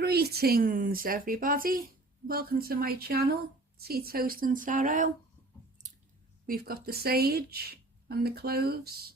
Greetings everybody, welcome to my channel, Tea Toast and Taro. We've got the sage and the cloves,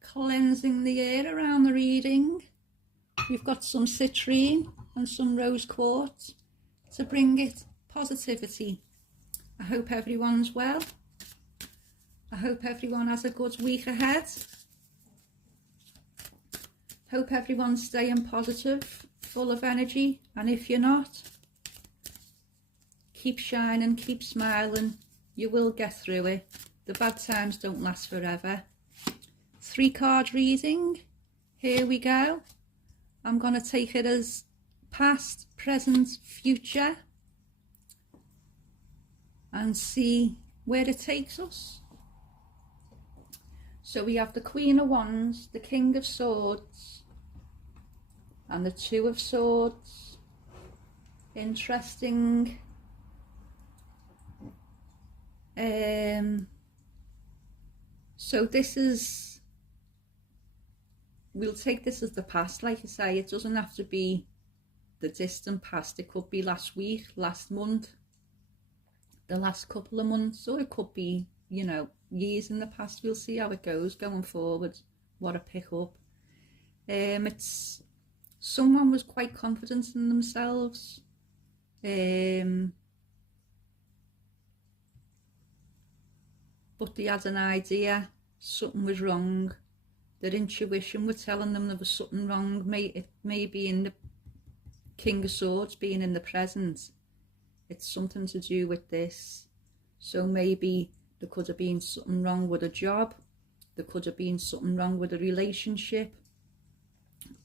cleansing the air around the reading. We've got some citrine and some rose quartz to bring it positivity. I hope everyone's well. I hope everyone has a good week ahead. Hope everyone's staying positive, full of energy, and if you're not, keep shining, keep smiling. You will get through it. The bad times don't last forever. 3-card reading. Here we go. I'm going to take it as past, present, future, and see where it takes us. So we have the Queen of Wands, the King of Swords, and the Two of Swords. Interesting. So this is, we'll take this as the past. Like I say, it doesn't have to be the distant past. It could be last week, last month, the last couple of months, or it could be, you know, years in the past. We'll see how it goes going forward, what I pick up. It's someone was quite confident in themselves, but they had an idea something was wrong. Their intuition was telling them there was something wrong. It may be in the King of Swords being in the present. It's something to do with this. So maybe there could have been something wrong with a job, there could have been something wrong with a relationship,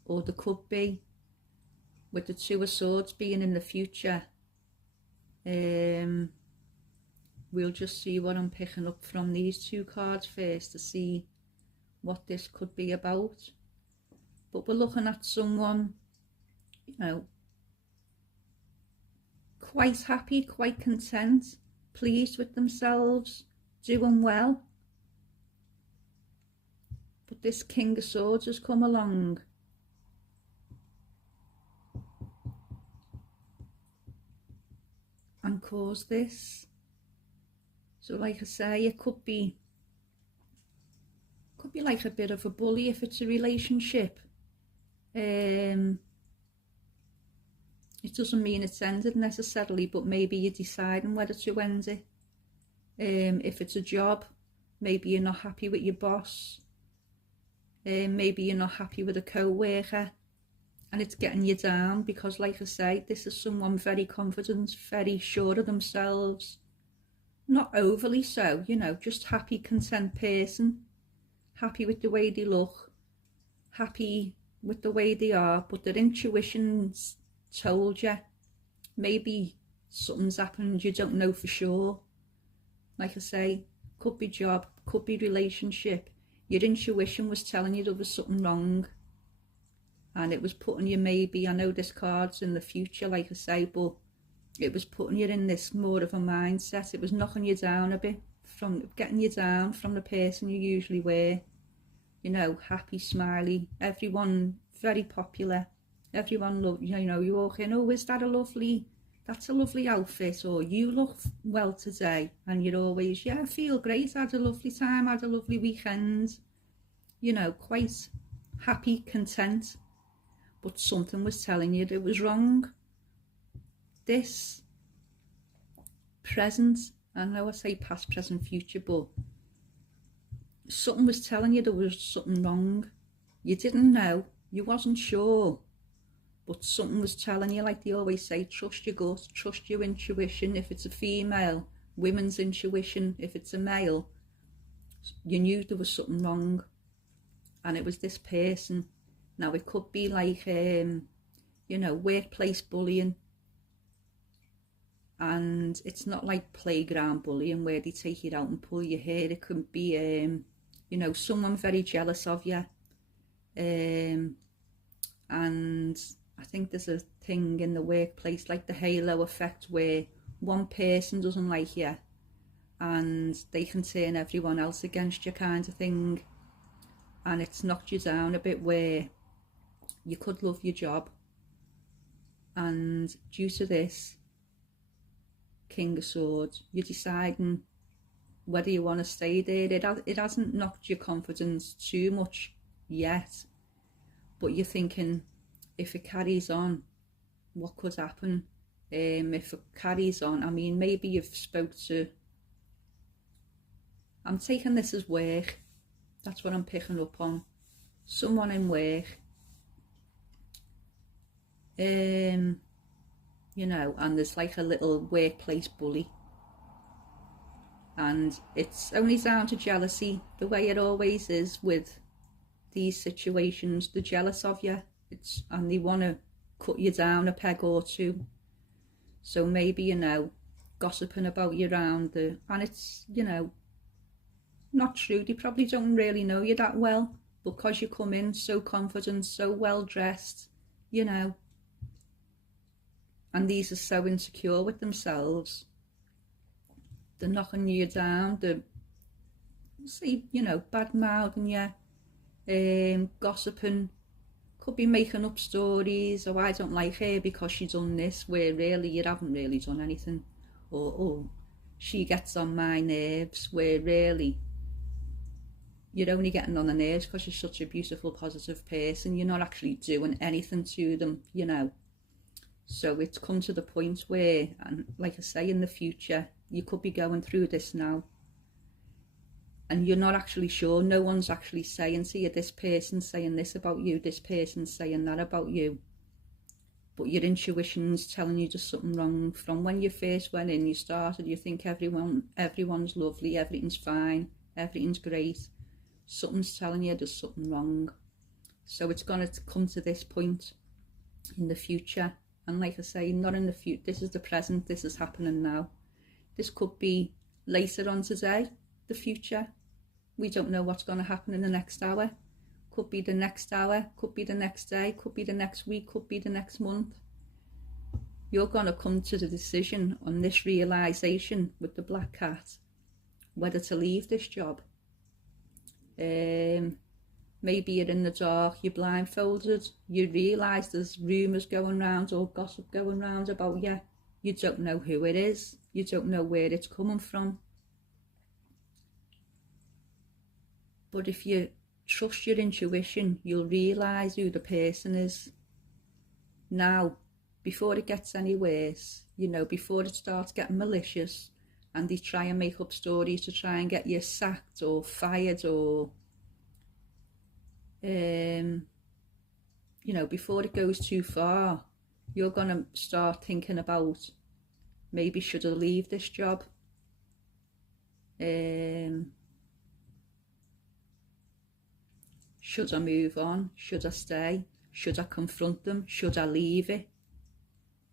or there could be with the Two of Swords being in the future. We'll just see what I'm picking up from these two cards first to see what this could be about. But we're looking at someone, you know, quite happy, quite content, pleased with themselves, doing well. But this King of Swords has come along. And caused this. So like I say, it could be like a bit of a bully if it's a relationship. It doesn't mean it's ended necessarily, but maybe you're deciding whether to end it. If it's a job, maybe you're not happy with your boss. Maybe you're not happy with a co-worker, and it's getting you down because, like I say, this is someone very confident, very sure of themselves. Not overly so, you know, just happy, content person. Happy with the way they look, happy with the way they are, but their intuition's told you. Maybe something's happened, you don't know for sure. Like I say, could be job, could be relationship. Your intuition was telling you there was something wrong, and it was putting you, maybe, I know this card's in the future, like I say, but it was putting you in this more of a mindset. It was knocking you down a bit, from getting you down from the person you usually were. You know, happy, smiley, everyone very popular, everyone love, you know, you walk in, oh, is that a lovely, that's a lovely outfit, or you look well today, and you're always, yeah, I feel great, I had a lovely time, I had a lovely weekend, you know, quite happy, content. But something was telling you that it was wrong. This present, I know I say past, present, future, but something was telling you there was something wrong. You didn't know, you wasn't sure, but something was telling you, like they always say, trust your gut, trust your intuition. If it's a female, women's intuition. If it's a male, you knew there was something wrong, and it was this person. Now it could be like, you know, workplace bullying, and it's not like playground bullying where they take you out and pull your hair. It could be, you know, someone very jealous of you, and I think there's a thing in the workplace like the halo effect, where one person doesn't like you and they can turn everyone else against you, kind of thing. And it's knocked you down a bit, where you could love your job, and due to this King of Swords, you're deciding whether you want to stay there. It hasn't knocked your confidence too much yet, but you're thinking, if it carries on, what could happen? If it carries on, I mean, maybe you've spoke to, I'm taking this as work, that's what I'm picking up on, someone in work, you know, and there's like a little workplace bully, and it's only down to jealousy, the way it always is with these situations. They're jealous of you, and they want to cut you down a peg or two. So maybe, you know, gossiping about you around and it's, you know, not true. They probably don't really know you that well, because you come in so confident, so well dressed, you know, and these are so insecure with themselves. They're knocking you down, they're, say, you know, bad mouthing you, gossiping, could be making up stories. Oh, I don't like her because she's done this, where really you haven't really done anything. Or, oh, she gets on my nerves, where really you're only getting on the nerves because you're such a beautiful, positive person. You're not actually doing anything to them, you know. So it's come to the point where, and like I say, in the future, you could be going through this now, and you're not actually sure. No one's actually saying to you, this person's saying this about you, this person's saying that about you. But your intuition's telling you there's something wrong. From when you first went in, you started, you think everyone's lovely, everything's fine, everything's great. Something's telling you there's something wrong. So it's going to come to this point in the future. And like I say, not in the future, this is the present, this is happening now. This could be later on today, the future. We don't know what's going to happen in the next hour. Could be the next hour, could be the next day, could be the next week, could be the next month. You're going to come to the decision on this realisation with the black cat, whether to leave this job. Maybe you're in the dark, you're blindfolded, you realise there's rumours going round or gossip going round about you. You don't know who it is, you don't know where it's coming from. But if you trust your intuition, you'll realise who the person is. Now, before it gets any worse, you know, before it starts getting malicious and they try and make up stories to try and get you sacked or fired, or you know, before it goes too far, you're going to start thinking about, maybe should I leave this job? Should I move on? Should I stay? Should I confront them? Should I leave it?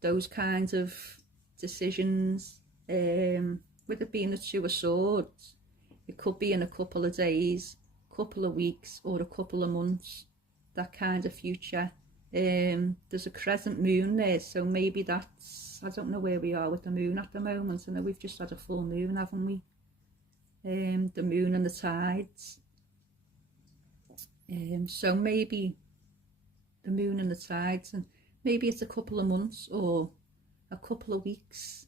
Those kinds of decisions. With it being the Two of Swords, it could be in a couple of days, couple of weeks, or a couple of months, that kind of future. There's a crescent moon there, so maybe that's, I don't know where we are with the moon at the moment. I know we've just had a full moon, haven't we? The moon and the tides. So maybe the moon and the tides, and maybe it's a couple of months or a couple of weeks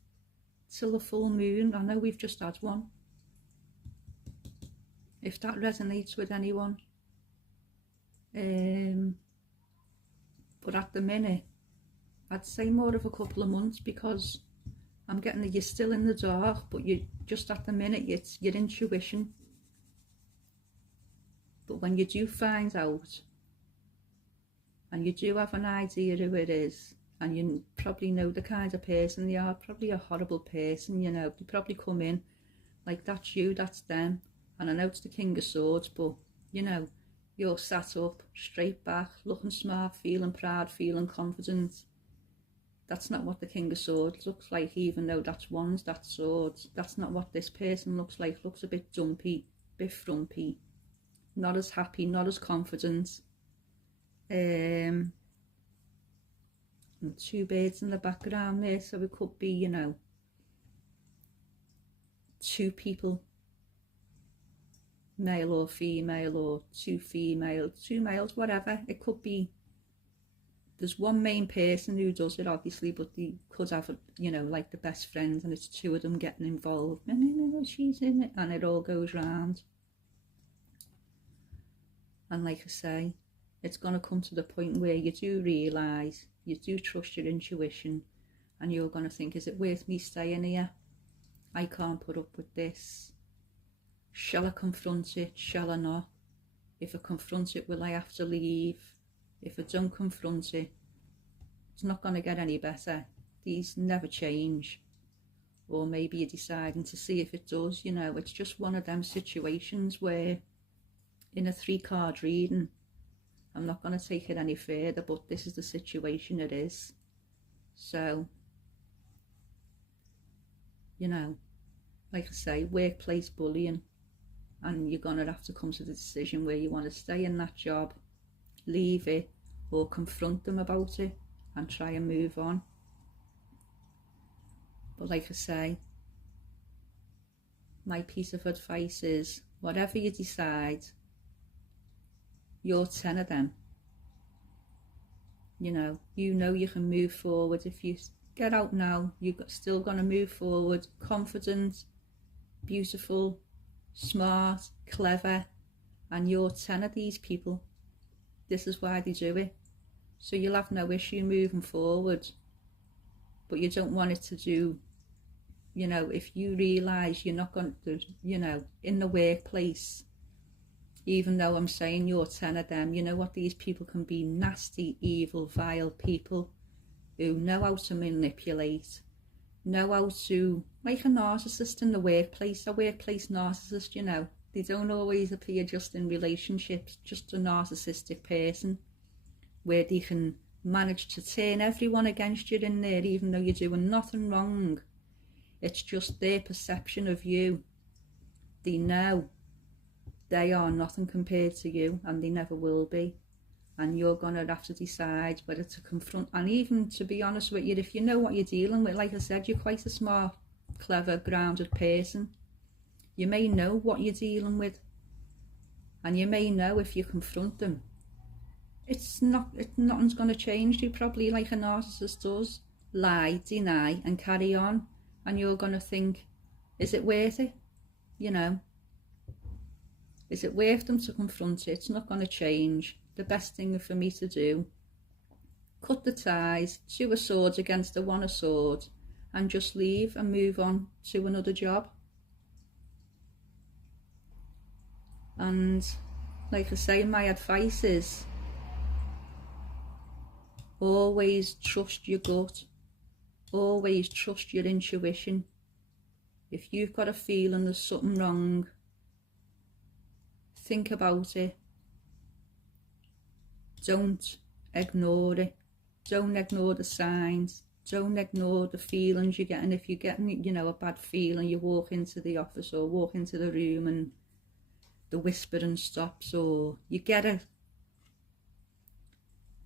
till the full moon. I know we've just had one. If that resonates with anyone. But at the minute, I'd say more of a couple of months, because I'm getting that you're still in the dark, but you just at the minute, it's your intuition. But when you do find out, and you do have an idea who it is, and you probably know the kind of person they are, probably a horrible person, you know, they probably come in like, that's you, that's them. And I know it's the King of Swords, but, you know, you're sat up, straight back, looking smart, feeling proud, feeling confident. That's not what the King of Swords looks like, even though that's wands, that's swords. That's not what this person looks like. Looks a bit dumpy, a bit frumpy, not as happy, not as confident. And two birds in the background there, so it could be, you know, two people, male or female, or two males, whatever. It could be there's one main person who does it, obviously, but they could have, like the best friend, and it's two of them getting involved. No, she's in it, and it all goes round. And like I say, it's going to come to the point where you do realise, you do trust your intuition, and you're going to think, is it worth me staying here? I can't put up with this. Shall I confront it? Shall I not? If I confront it, will I have to leave? If I don't confront it, it's not going to get any better. These never change. Or maybe you're deciding to see if it does. It's just one of them situations where in a 3-card reading, I'm not going to take it any further, but this is the situation it is. So, like I say, workplace bullying, and you're going to have to come to the decision where you want to stay in that job, leave it, or confront them about it and try and move on. But like I say, my piece of advice is, whatever you decide, you're 10 of them. You can move forward. If you get out now, you're still going to move forward, confident, beautiful, smart, clever, and you're 10 of these people. This is why they do it. So you'll have no issue moving forward. But you don't want it to do, if you realise you're not going to, in the workplace, even though I'm saying you're 10 of them, you know what, these people can be nasty, evil, vile people who know how to manipulate, know how to, like a narcissist in the workplace, a workplace narcissist, they don't always appear just in relationships, just a narcissistic person where they can manage to turn everyone against you in there, even though you're doing nothing wrong. It's just their perception of you. They know they are nothing compared to you, and they never will be. And you're going to have to decide whether to confront, and even, to be honest with you, if you know what you're dealing with, like I said, you're quite a smart, clever, grounded person. You may know what you're dealing with, and you may know if you confront them, nothing's going to change. You probably, like a narcissist does, lie, deny, and carry on. And you're going to think, is it worth it? Is it worth them to confront it? It's not going to change. The best thing for me to do, cut the ties, 2 swords against the 1 sword, and just leave and move on to another job. And like I say, my advice is, always trust your gut. Always trust your intuition. If you've got a feeling there's something wrong, think about it. Don't ignore it. Don't ignore the signs. Don't ignore the feelings you're getting. If you're getting, a bad feeling, you walk into the office or walk into the room and the whispering stops, or you get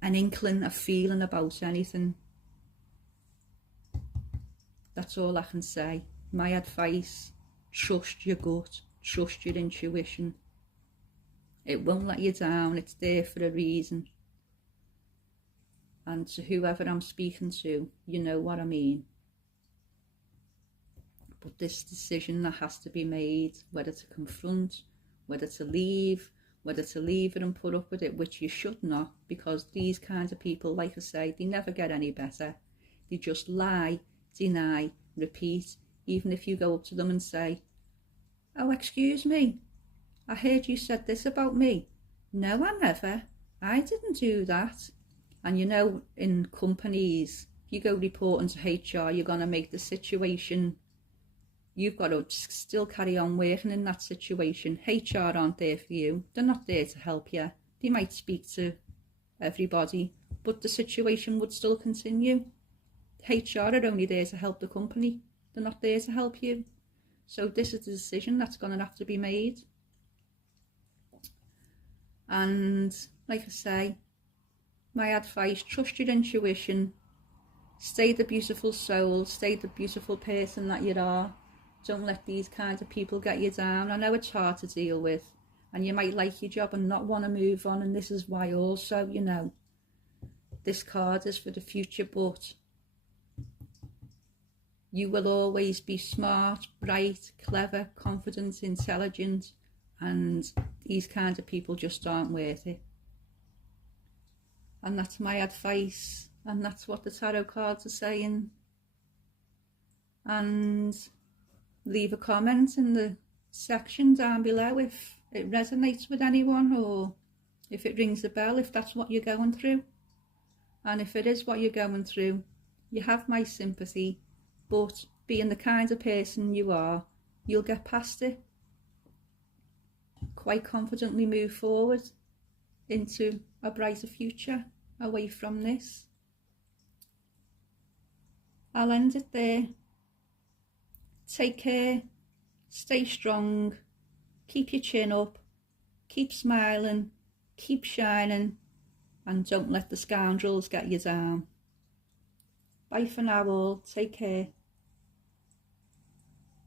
an inkling, a feeling about anything. That's all I can say. My advice, trust your gut, trust your intuition. It won't let you down, it's there for a reason. And to whoever I'm speaking to, you know what I mean. But this decision that has to be made, whether to confront, whether to leave it and put up with it, which you should not, because these kinds of people, like I say, they never get any better. They just lie, deny, repeat. Even if you go up to them and say, oh, excuse me, I heard you said this about me. No, I never. I didn't do that. And in companies, if you go reporting to HR, you're going to make the situation, you've got to still carry on working in that situation. HR aren't there for you. They're not there to help you. They might speak to everybody, but the situation would still continue. HR are only there to help the company. They're not there to help you. So this is the decision that's going to have to be made. And like I say, my advice, trust your intuition, stay the beautiful soul, stay the beautiful person that you are. Don't let these kinds of people get you down. I know it's hard to deal with, and you might like your job and not want to move on, and this is why also, this card is for the future, but you will always be smart, bright, clever, confident, intelligent, and these kind of people just aren't worth it. And that's my advice, and that's what the tarot cards are saying. And leave a comment in the section down below if it resonates with anyone, or if it rings a bell, if that's what you're going through. And if it is what you're going through, you have my sympathy, but being the kind of person you are, you'll get past it. Quite confidently move forward into a brighter future away from this. I'll end it there. Take care, stay strong, keep your chin up, keep smiling, keep shining, and don't let the scoundrels get you down. Bye for now all, take care.